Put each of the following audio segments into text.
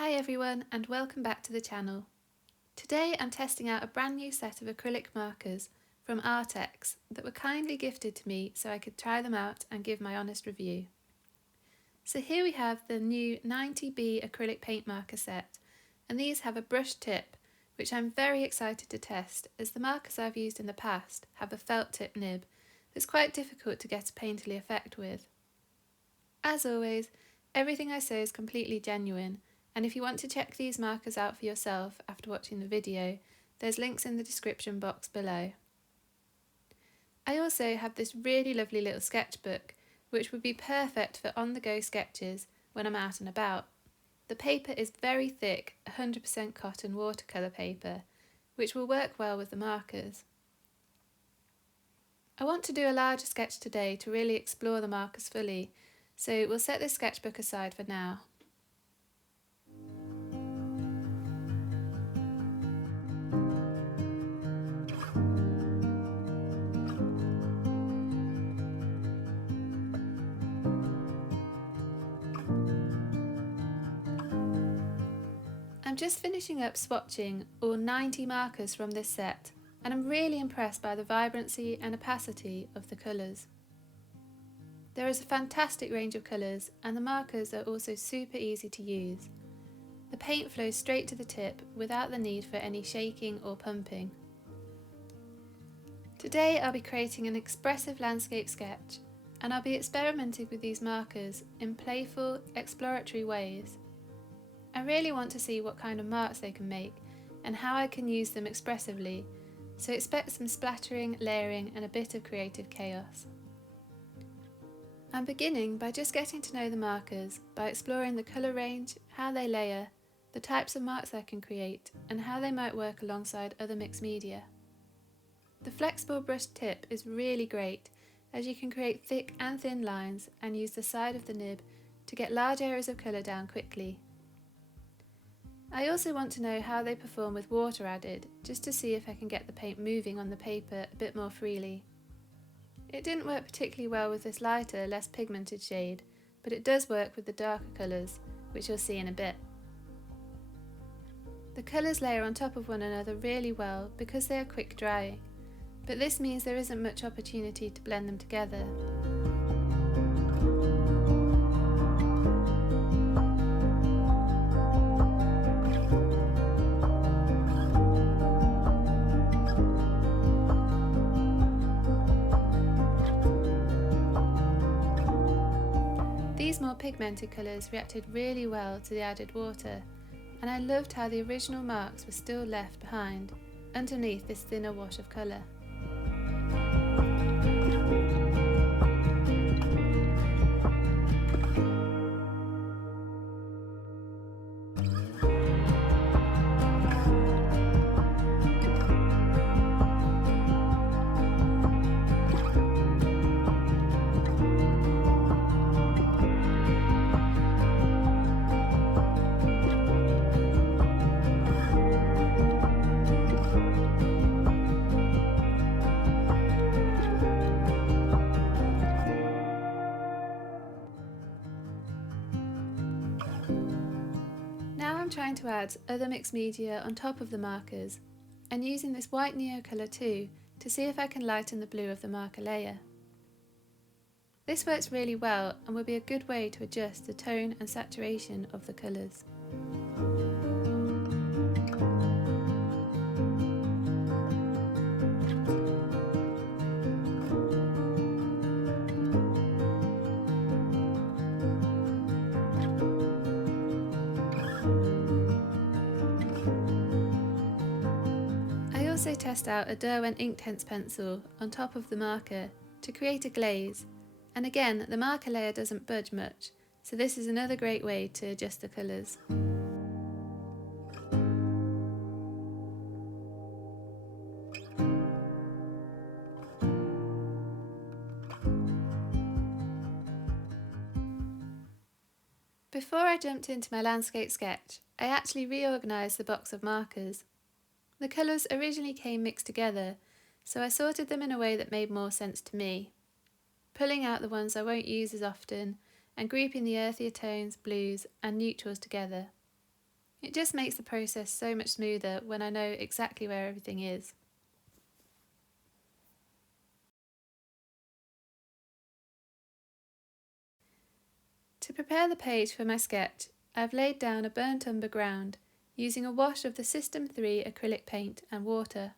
Hi everyone and welcome back to the channel. Today I'm testing out a brand new set of acrylic markers from Arrtx that were kindly gifted to me so I could try them out and give my honest review. So here we have the new 90B acrylic paint marker set, and these have a brushed tip which I'm very excited to test as the markers I've used in the past have a felt tip nib that's quite difficult to get a painterly effect with. As always, everything I say is completely genuine, and if you want to check these markers out for yourself after watching the video, there's links in the description box below. I also have this really lovely little sketchbook which would be perfect for on-the-go sketches when I'm out and about. The paper is very thick, 100% cotton watercolour paper, which will work well with the markers. I want to do a larger sketch today to really explore the markers fully, so we'll set this sketchbook aside for now. I'm just finishing up swatching all 90 markers from this set, and I'm really impressed by the vibrancy and opacity of the colours. There is a fantastic range of colours, and the markers are also super easy to use. The paint flows straight to the tip without the need for any shaking or pumping. Today I'll be creating an expressive landscape sketch, and I'll be experimenting with these markers in playful, exploratory ways. I really want to see what kind of marks they can make and how I can use them expressively, so expect some splattering, layering and a bit of creative chaos. I'm beginning by just getting to know the markers by exploring the colour range, how they layer, the types of marks I can create and how they might work alongside other mixed media. The flexible brushed tip is really great as you can create thick and thin lines and use the side of the nib to get large areas of colour down quickly. I also want to know how they perform with water added, just to see if I can get the paint moving on the paper a bit more freely. It didn't work particularly well with this lighter, less pigmented shade, but it does work with the darker colours, which you'll see in a bit. The colours layer on top of one another really well because they are quick drying, but this means there isn't much opportunity to blend them together. These more pigmented colours reacted really well to the added water, and I loved how the original marks were still left behind, underneath this thinner wash of colour. Now I'm trying to add other mixed media on top of the markers and using this white neo colour too to see if I can lighten the blue of the marker layer. This works really well and will be a good way to adjust the tone and saturation of the colours. I also test out a Derwent Inktense pencil on top of the marker to create a glaze, and again the marker layer doesn't budge much, so this is another great way to adjust the colours. Before I jumped into my landscape sketch, I actually reorganised the box of markers. The colours originally came mixed together, so I sorted them in a way that made more sense to me, pulling out the ones I won't use as often and grouping the earthier tones, blues and neutrals together. It just makes the process so much smoother when I know exactly where everything is. To prepare the page for my sketch, I've laid down a burnt umber ground using a wash of the System 3 acrylic paint and water.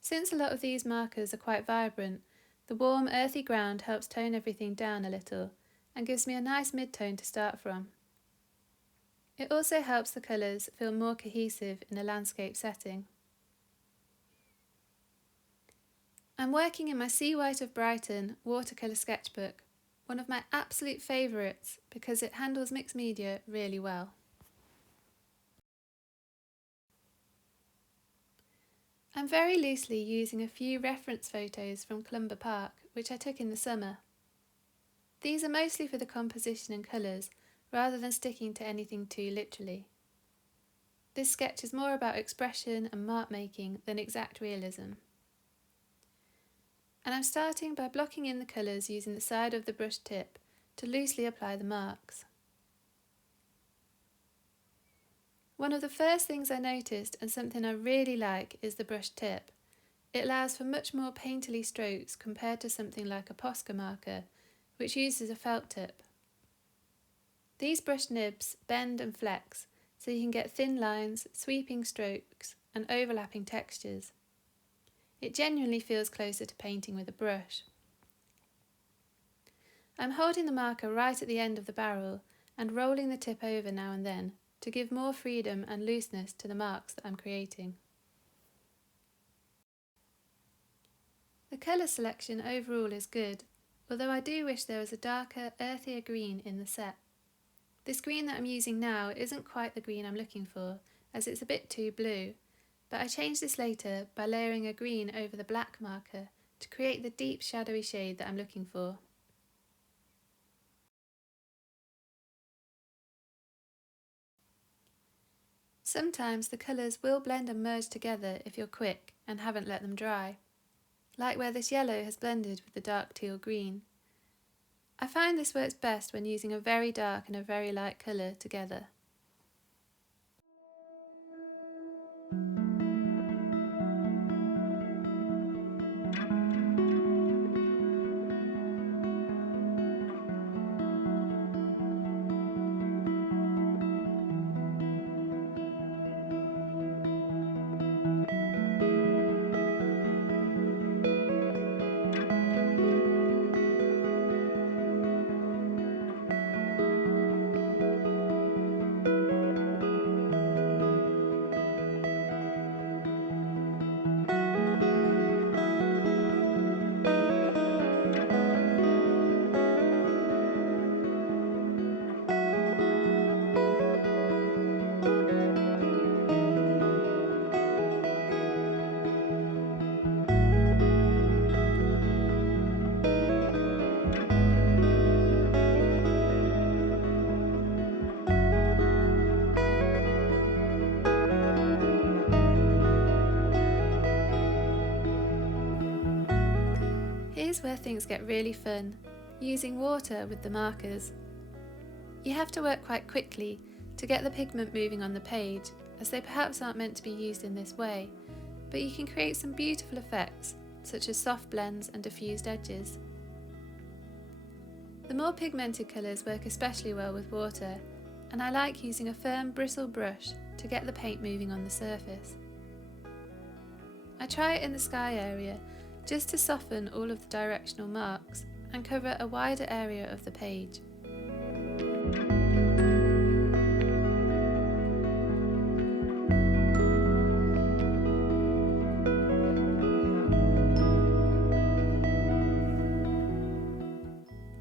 Since a lot of these markers are quite vibrant, the warm earthy ground helps tone everything down a little and gives me a nice mid-tone to start from. It also helps the colours feel more cohesive in a landscape setting. I'm working in my Sea White of Brighton watercolour sketchbook, one of my absolute favourites because it handles mixed media really well. I'm very loosely using a few reference photos from Clumber Park, which I took in the summer. These are mostly for the composition and colours, rather than sticking to anything too literally. This sketch is more about expression and mark making than exact realism. And I'm starting by blocking in the colours using the side of the brush tip to loosely apply the marks. One of the first things I noticed, and something I really like, is the brush tip. It allows for much more painterly strokes compared to something like a Posca marker, which uses a felt tip. These brush nibs bend and flex, so you can get thin lines, sweeping strokes, and overlapping textures. It genuinely feels closer to painting with a brush. I'm holding the marker right at the end of the barrel and rolling the tip over now and then to give more freedom and looseness to the marks that I'm creating. The colour selection overall is good, although I do wish there was a darker, earthier green in the set. This green that I'm using now isn't quite the green I'm looking for, as it's a bit too blue, but I changed this later by layering a green over the black marker to create the deep shadowy shade that I'm looking for. Sometimes the colours will blend and merge together if you're quick and haven't let them dry, like where this yellow has blended with the dark teal green. I find this works best when using a very dark and a very light colour together. Here's where things get really fun, using water with the markers. You have to work quite quickly to get the pigment moving on the page, as they perhaps aren't meant to be used in this way, but you can create some beautiful effects, such as soft blends and diffused edges. The more pigmented colours work especially well with water, and I like using a firm bristle brush to get the paint moving on the surface. I try it in the sky area just to soften all of the directional marks and cover a wider area of the page.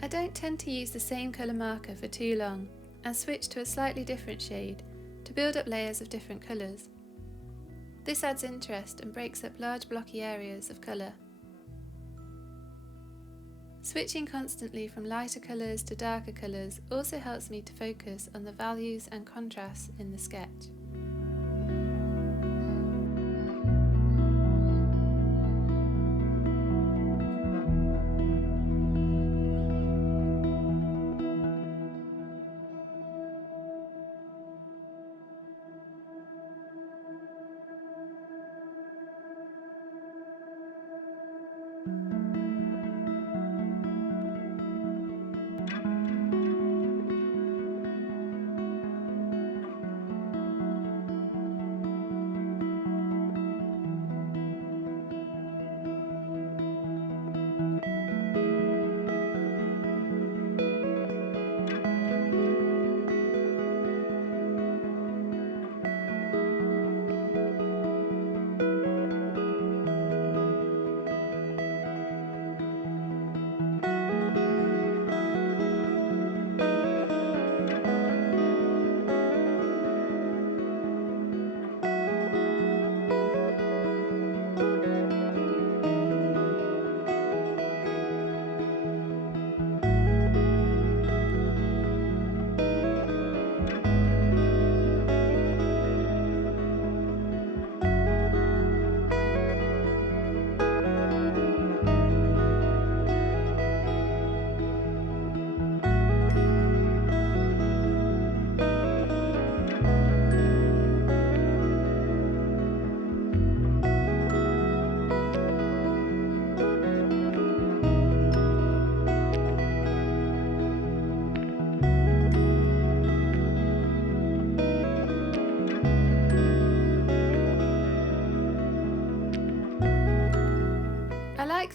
I don't tend to use the same colour marker for too long and switch to a slightly different shade to build up layers of different colours. This adds interest and breaks up large blocky areas of colour. Switching constantly from lighter colours to darker colours also helps me to focus on the values and contrasts in the sketch.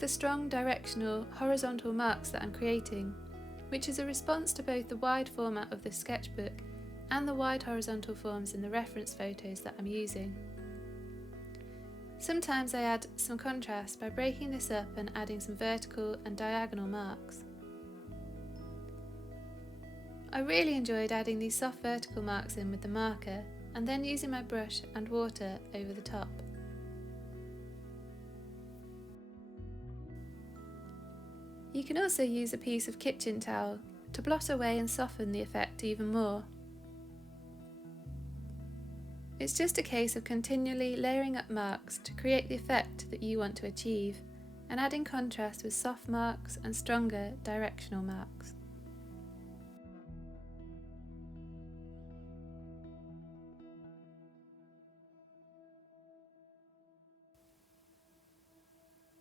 the strong directional horizontal marks that I'm creating, which is a response to both the wide format of this sketchbook and the wide horizontal forms in the reference photos that I'm using. Sometimes I add some contrast by breaking this up and adding some vertical and diagonal marks. I really enjoyed adding these soft vertical marks in with the marker and then using my brush and water over the top. You can also use a piece of kitchen towel to blot away and soften the effect even more. It's just a case of continually layering up marks to create the effect that you want to achieve, and adding contrast with soft marks and stronger directional marks.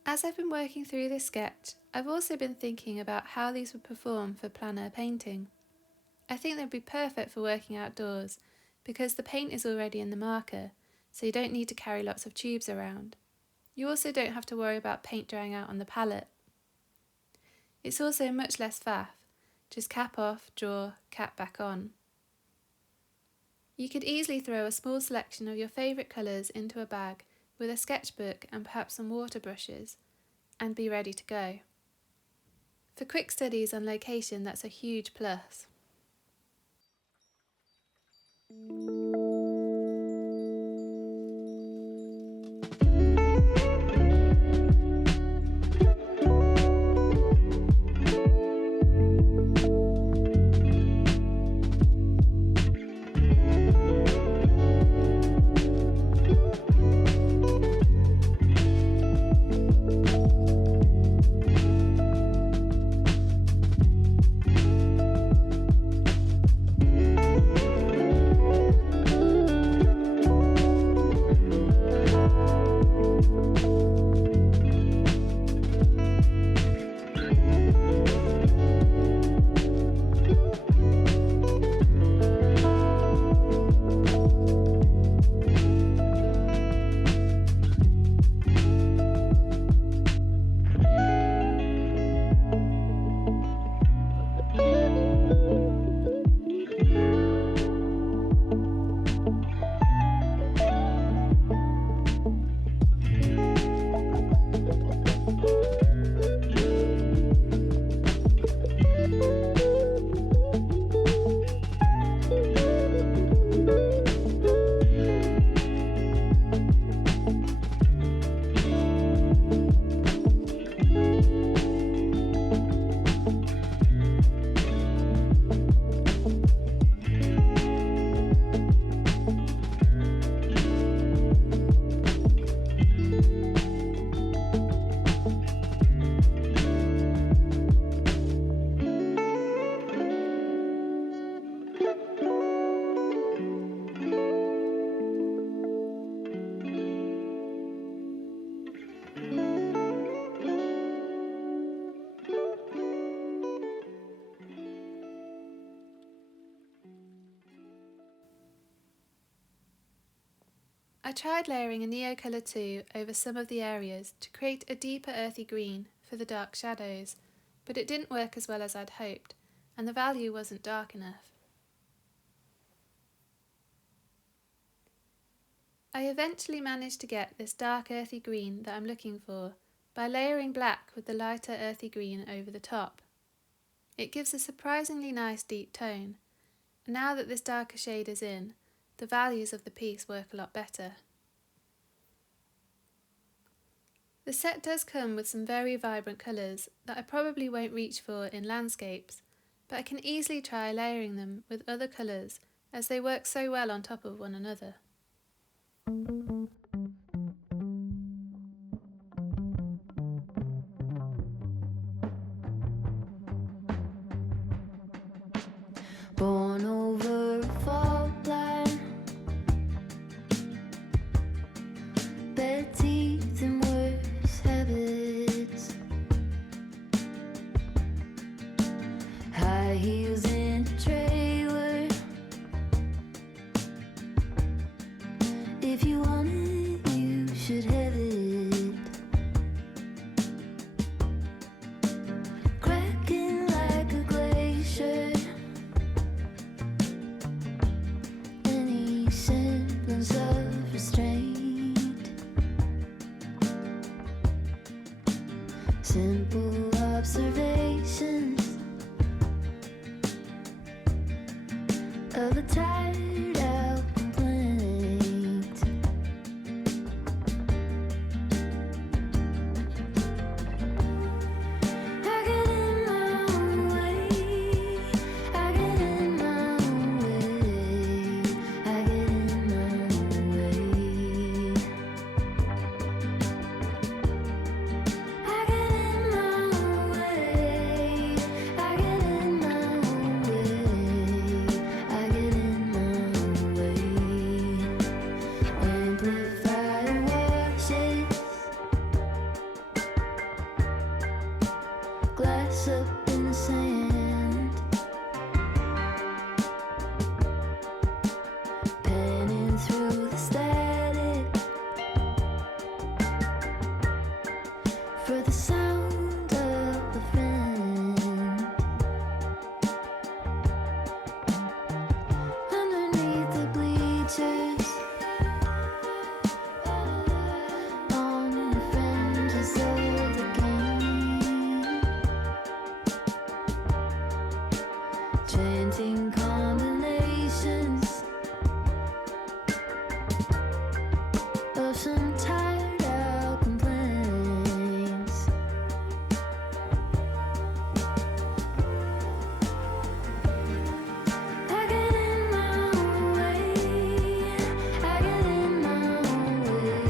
As I've been working through this sketch, I've also been thinking about how these would perform for plein air painting. I think they'd be perfect for working outdoors because the paint is already in the marker, so you don't need to carry lots of tubes around. You also don't have to worry about paint drying out on the palette. It's also much less faff, just cap off, draw, cap back on. You could easily throw a small selection of your favourite colours into a bag with a sketchbook and perhaps some water brushes, and be ready to go. For quick studies on location, that's a huge plus. I tried layering a Neo Colour 2 over some of the areas to create a deeper earthy green for the dark shadows, but it didn't work as well as I'd hoped, and the value wasn't dark enough. I eventually managed to get this dark earthy green that I'm looking for by layering black with the lighter earthy green over the top. It gives a surprisingly nice deep tone, and now that this darker shade is in, the values of the piece work a lot better. The set does come with some very vibrant colours that I probably won't reach for in landscapes, but I can easily try layering them with other colours as they work so well on top of one another. Born over a fault line, bad teeth and worse habits, high heels in a trailer. If you want it, you should have it. of a tired out complaint. I get in my own way. I get in my own way. I get in my own way. I get in my own way. I get in my own way. I get in my own way. Amplified washes, glass up in sand, panning through the static for the sound of a friend. Underneath the bleachers, on the fringes of the game, chanting combinations of some tired out complaints. I get in my own way. I get in my own way.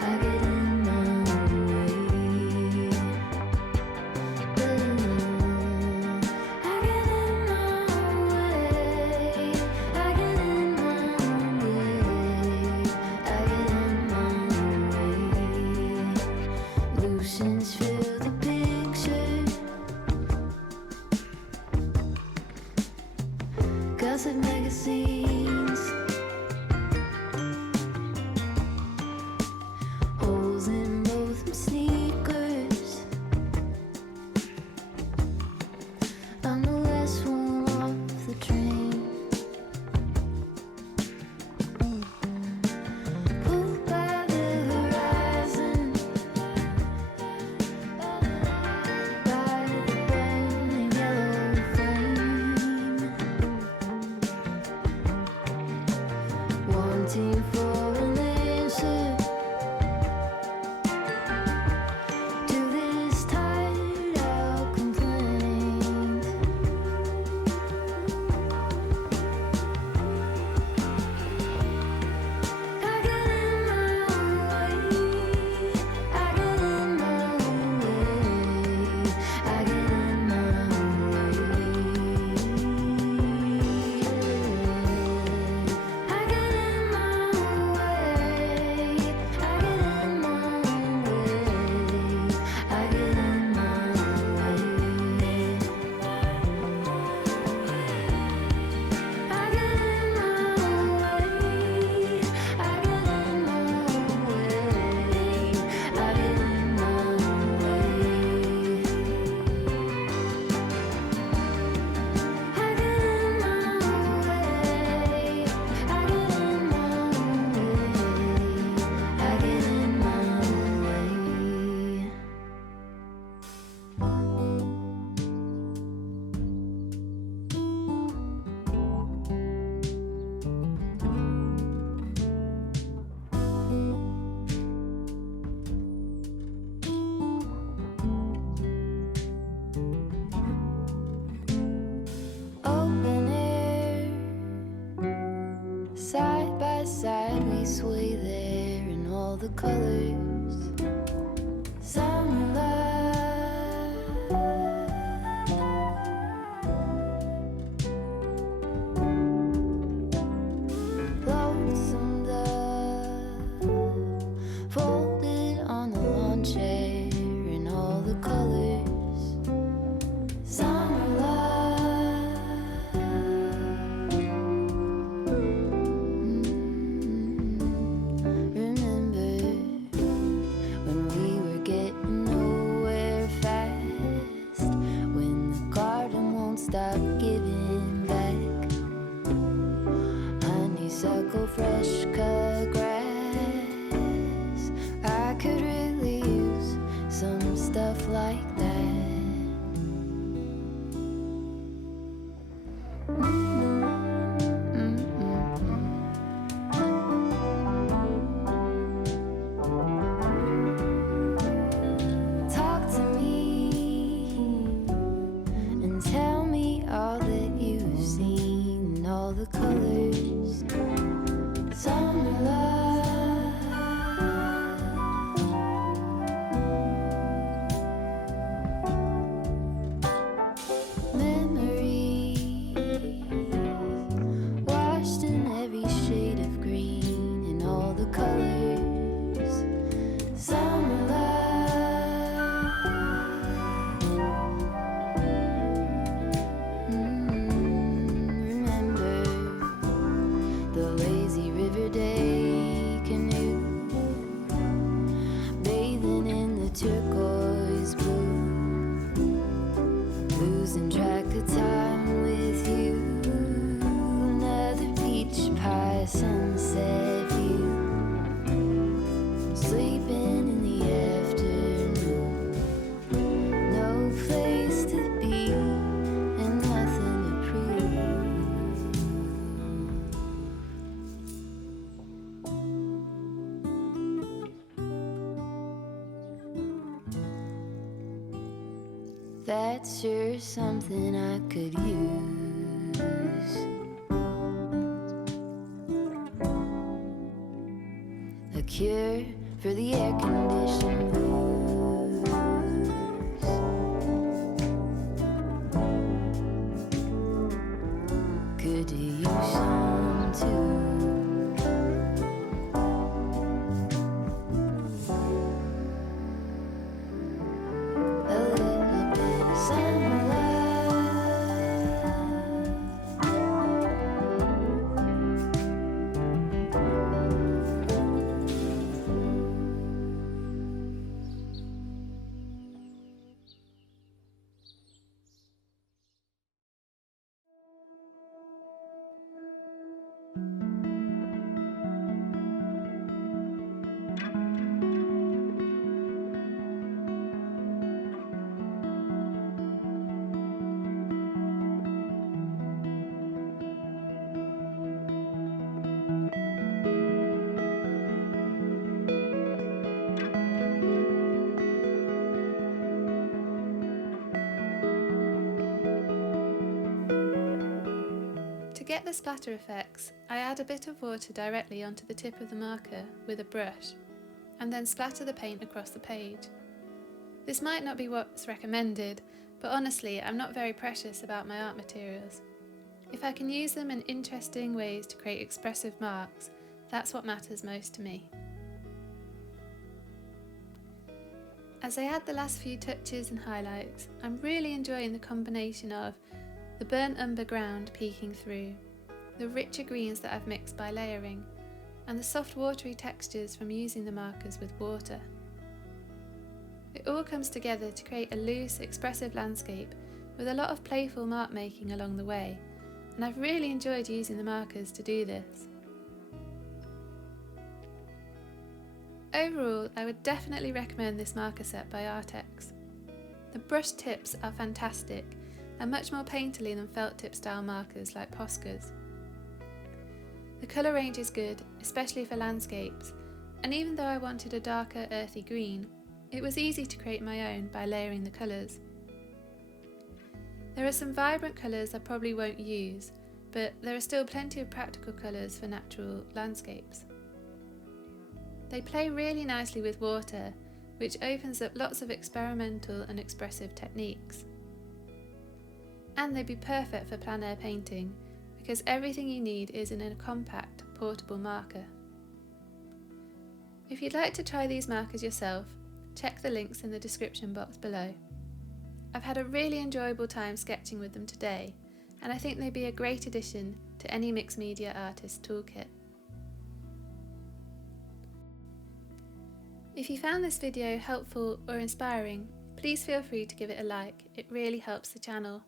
I get in my own way. I get in my own way. I get in my own way. I get in my own way. Lucians fill the picture. Gossip magazines, holes in both my sneakers. I'm the last one off the train. Pulled by the horizon, by the burning yellow flame, wanting for an answer to this tired out complaint. I get in my own way. I get in my own way. I get in my own way. I get in my own way. I get in my own way. I get in my own way. I get in my own way. I get in my own way. I get in my own way. I get in my own way. I get in my own way. I get in my own way. Open air, side by side we sway there in all the colors. Summer love, lonesome dove, folded on the lawn chair in all the colors. Summer love, remember the colors. Summer love, memories washed in every shade of green in all the colors. Summer love, remember the lazy river day canoe, bathing in the turquoise blue, losing track of time with you. Another peach pie sunset view, sleeping in the afternoon. No place to be and nothing to prove. That's sure something I could use. A cure for the air-conditioned blues. Could do use some too. A little bit of summer To get the splatter effects, I add a bit of water directly onto the tip of the marker with a brush, and then splatter the paint across the page. This might not be what's recommended, but honestly, I'm not very precious about my art materials. If I can use them in interesting ways to create expressive marks, that's what matters most to me. As I add the last few touches and highlights, I'm really enjoying the combination of the burnt umber ground peeking through, the richer greens that I've mixed by layering, and the soft watery textures from using the markers with water. It all comes together to create a loose, expressive landscape with a lot of playful mark making along the way, and I've really enjoyed using the markers to do this. Overall, I would definitely recommend this marker set by Arrtx. The brush tips are fantastic and much more painterly than felt tip style markers like Posca's. The colour range is good, especially for landscapes, and even though I wanted a darker earthy green, it was easy to create my own by layering the colours. There are some vibrant colours I probably won't use, but there are still plenty of practical colours for natural landscapes. They play really nicely with water, which opens up lots of experimental and expressive techniques. And they'd be perfect for plein air painting, because everything you need is in a compact, portable marker. If you'd like to try these markers yourself, check the links in the description box below. I've had a really enjoyable time sketching with them today, and I think they'd be a great addition to any mixed media artist toolkit. If you found this video helpful or inspiring, please feel free to give it a like, it really helps the channel.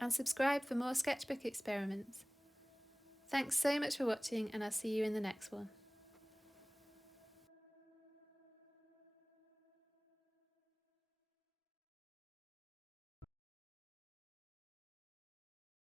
And subscribe for more sketchbook experiments. Thanks so much for watching, and I'll see you in the next one.